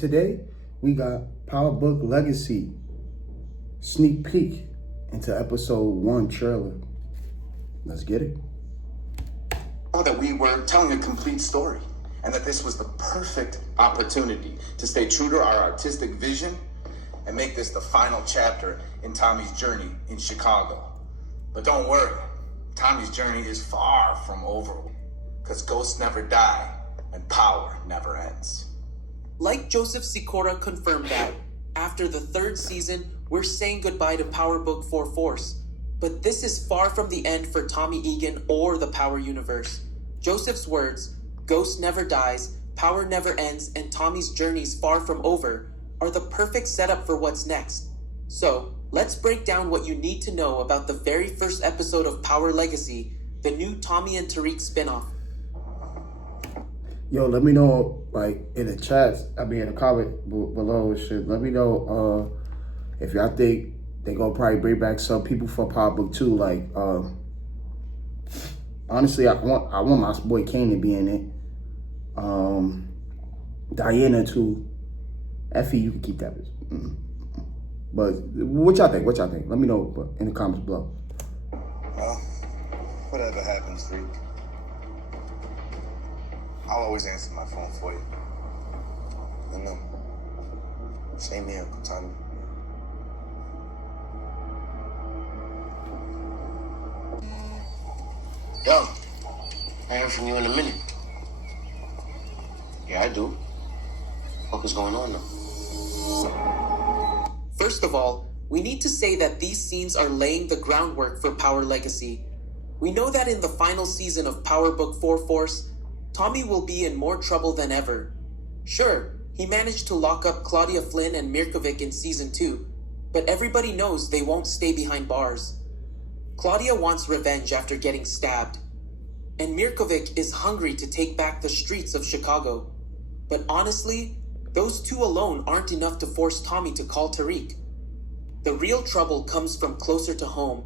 today we got Power Book Legacy sneak peek into episode 1 trailer. Let's get it. That we were telling a complete story and that this was the perfect opportunity to stay true to our artistic vision and make this the final chapter in Tommy's journey in Chicago. But don't worry, Tommy's journey is far from over, because ghosts never die and power never ends. Like Joseph Sikora confirmed that, after the 3rd season, we're saying goodbye to Power Book 4 Force. But this is far from the end for Tommy Egan or the Power Universe. Joseph's words, "Ghost never dies, power never ends, and Tommy's journey's far from over," are the perfect setup for what's next. So, let's break down what you need to know about the very first episode of Power Legacy, the new Tommy and Tariq spinoff. Yo, let me know, like, in the chats, in the comment below and shit, let me know if y'all think they gonna probably bring back some people for Power Book 2. Like, honestly, I want my boy Kane to be in it. Diana too. Effie, you can keep that. But what y'all think? Let me know in the comments below. Well, whatever happens, Freak, I'll always answer my phone for you. And same here, Uncle Tommy. Yo, I heard from you in a minute. Yeah, I do. What was going on though? First of all, we need to say that these scenes are laying the groundwork for Power Legacy. We know that in the final season of Power Book 4 Force, Tommy will be in more trouble than ever. Sure, he managed to lock up Claudia Flynn and Mirkovic in Season 2, but everybody knows they won't stay behind bars. Claudia wants revenge after getting stabbed, and Mirkovic is hungry to take back the streets of Chicago. But honestly, those two alone aren't enough to force Tommy to call Tariq. The real trouble comes from closer to home.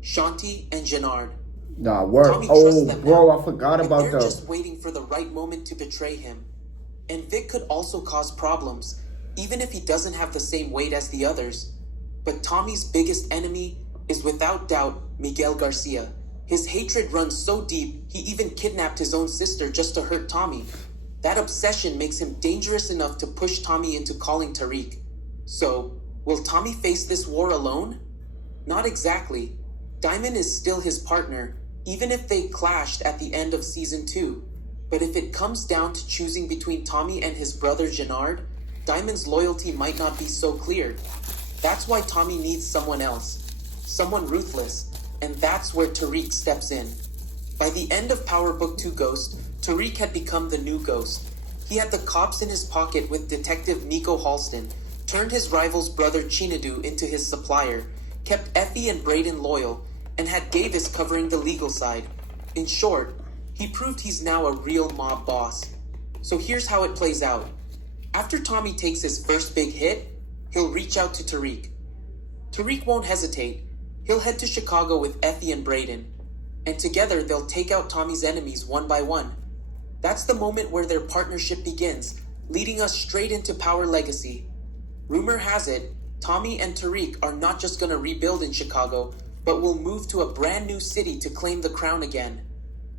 Shanti and Jenard. Nah, word. Tommy trusts Oh, them bro, now, I forgot but about they're that. just waiting for the right moment to betray him. And Vic could also cause problems, even if he doesn't have the same weight as the others. But Tommy's biggest enemy is without doubt Miguel Garcia. His hatred runs so deep, he even kidnapped his own sister just to hurt Tommy. That obsession makes him dangerous enough to push Tommy into calling Tariq. So, will Tommy face this war alone? Not exactly. Diamond is still his partner, even if they clashed at the end of Season 2. But if it comes down to choosing between Tommy and his brother Jenard, Diamond's loyalty might not be so clear. That's why Tommy needs someone else. Someone ruthless, and that's where Tariq steps in. By the end of Power Book 2 Ghost, Tariq had become the new Ghost. He had the cops in his pocket with Detective Nico Halston, turned his rival's brother Chinadu into his supplier, kept Effie and Brayden loyal, and had Davis covering the legal side. In short, he proved he's now a real mob boss. So here's how it plays out. After Tommy takes his first big hit, he'll reach out to Tariq. Tariq won't hesitate. He'll head to Chicago with Effie and Brayden, and together they'll take out Tommy's enemies one by one. That's the moment where their partnership begins, leading us straight into Power Legacy. Rumor has it, Tommy and Tariq are not just gonna rebuild in Chicago, but will move to a brand new city to claim the crown again.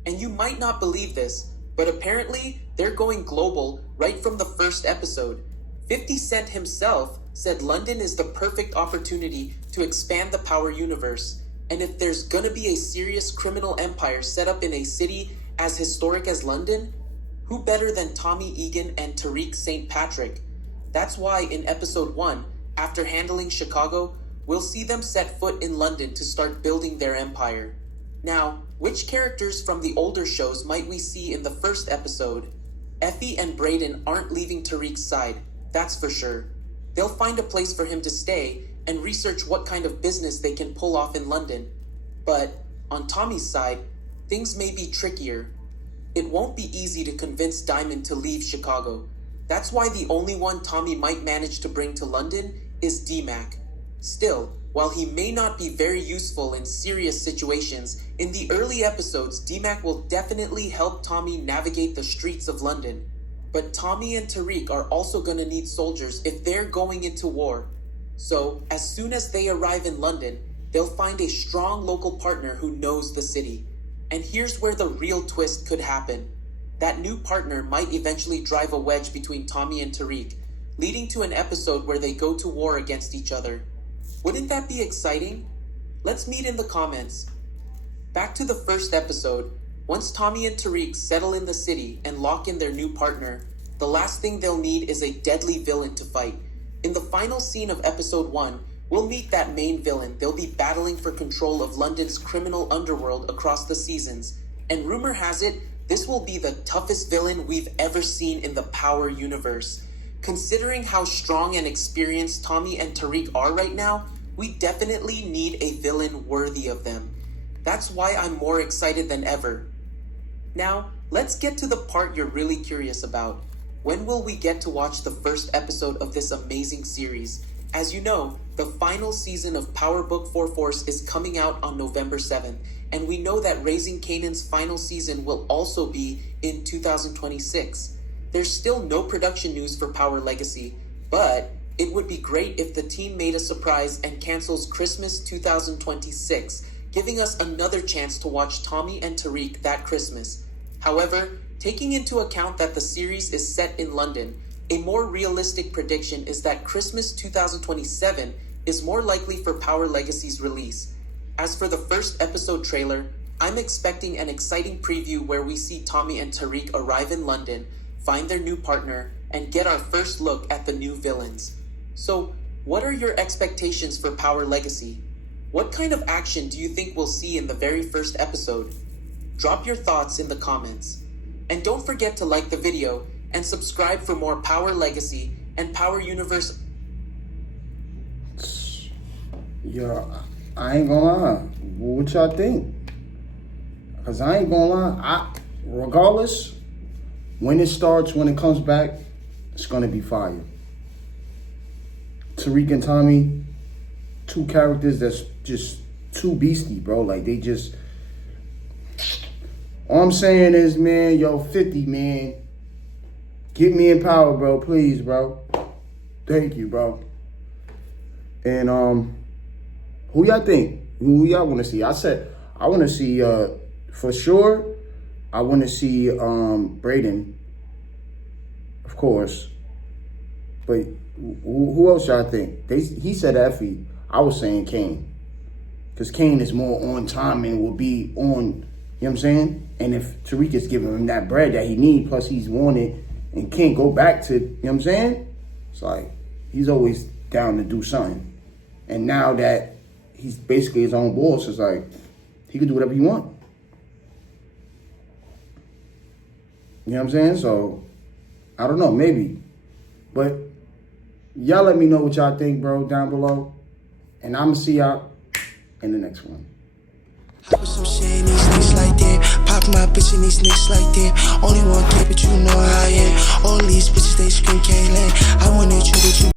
And you might not believe this, but apparently they're going global right from the first episode. 50 Cent himself said London is the perfect opportunity to expand the Power universe. And if there's gonna be a serious criminal empire set up in a city as historic as London, who better than Tommy Egan and Tariq St. Patrick? That's why in episode 1, after handling Chicago, we'll see them set foot in London to start building their empire. Now, which characters from the older shows might we see in the first episode? Effie and Brayden aren't leaving Tariq's side, that's for sure. They'll find a place for him to stay and research what kind of business they can pull off in London. But on Tommy's side, things may be trickier. It won't be easy to convince Diamond to leave Chicago. That's why the only one Tommy might manage to bring to London is D-Mac. Still, while he may not be very useful in serious situations, in the early episodes, D-Mac will definitely help Tommy navigate the streets of London. But Tommy and Tariq are also gonna need soldiers if they're going into war. So, as soon as they arrive in London, they'll find a strong local partner who knows the city. And here's where the real twist could happen. That new partner might eventually drive a wedge between Tommy and Tariq, leading to an episode where they go to war against each other. Wouldn't that be exciting? Let's meet in the comments. Back to the first episode. Once Tommy and Tariq settle in the city and lock in their new partner, the last thing they'll need is a deadly villain to fight. In the final scene of episode 1, we'll meet that main villain they'll be battling for control of London's criminal underworld across the seasons. And rumor has it, this will be the toughest villain we've ever seen in the Power universe. Considering how strong and experienced Tommy and Tariq are right now, we definitely need a villain worthy of them. That's why I'm more excited than ever. Now, let's get to the part you're really curious about. When will we get to watch the first episode of this amazing series? As you know, the final season of Power Book 4 Force is coming out on November 7th, and we know that Raising Kanan's final season will also be in 2026. There's still no production news for Power Legacy, but it would be great if the team made a surprise and cancels Christmas 2026, giving us another chance to watch Tommy and Tariq that Christmas. However, taking into account that the series is set in London, a more realistic prediction is that Christmas 2027 is more likely for Power Legacy's release. As for the first episode trailer, I'm expecting an exciting preview where we see Tommy and Tariq arrive in London, find their new partner, and get our first look at the new villains. So, what are your expectations for Power Legacy? What kind of action do you think we'll see in the very first episode? Drop your thoughts in the comments. And don't forget to like the video and subscribe for more Power Legacy and Power Universe. Yo, I ain't gonna lie. What y'all think? Cause I ain't gonna lie. Regardless, when it starts, when it comes back, it's gonna be fire. Tariq and Tommy, two characters that's just too beastie, bro. Like they just. All I'm saying is, man, yo, 50, man. Get me in Power, bro, please, bro. Thank you, bro. And who y'all think? Who y'all want to see? I said I want to see for sure. I want to see Brayden, of course. But who else y'all think? He said Effie. I was saying Kane, because Kane is more on time and will be on. You know what I'm saying? And if Tariq is giving him that bread that he needs, plus he's wanted and can't go back to, you know what I'm saying? It's like, he's always down to do something. And now that he's basically his own boss, it's like, he can do whatever he wants. You know what I'm saying? So, I don't know, maybe. But y'all let me know what y'all think, bro, down below. And I'm going to see y'all in the next one. I put some shit in these niggas like that. Pop my bitch in these niggas like that. Only one kid, but you know how I am. All these bitches, they scream K-Land. I wanted you, but you